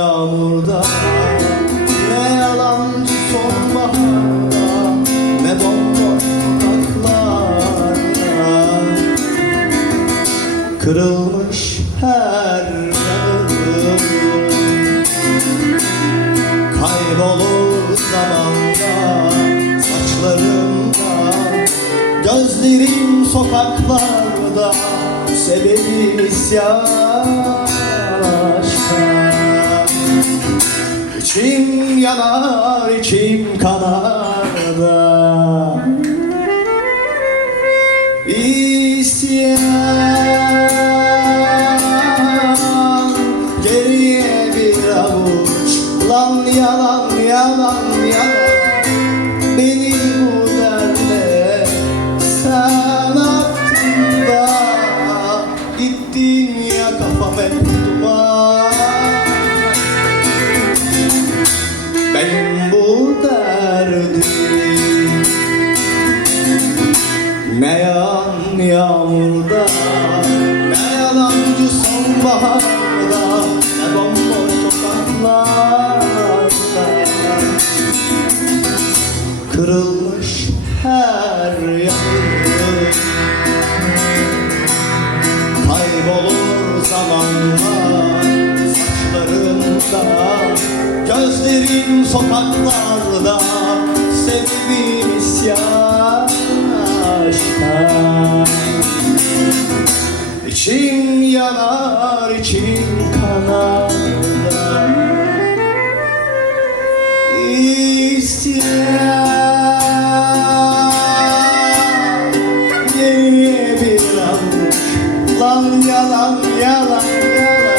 yağmurda Ne yalancı sonbaharda Ne bomboş sokaklarda Kırılmış her yanım Kaybolur zamanda Saçlarımda Gözlerim sokaklarda Sebebim isyan. İçim yanar, içim kanar da? İsyan Geriye bir avuç. Lan yalan, yalan, yalan benim bu derdim Ne yağan yağmurda Ne yalancı sonbaharda Ne bomboş sokaklarda Kırılmış her yanım Kaybolur zamanla Gözlerim sokaklarda Sebebim isyan İçim yanar, içim kanar. İsyan. Geriye bir avuç Lan yalan yalan yalan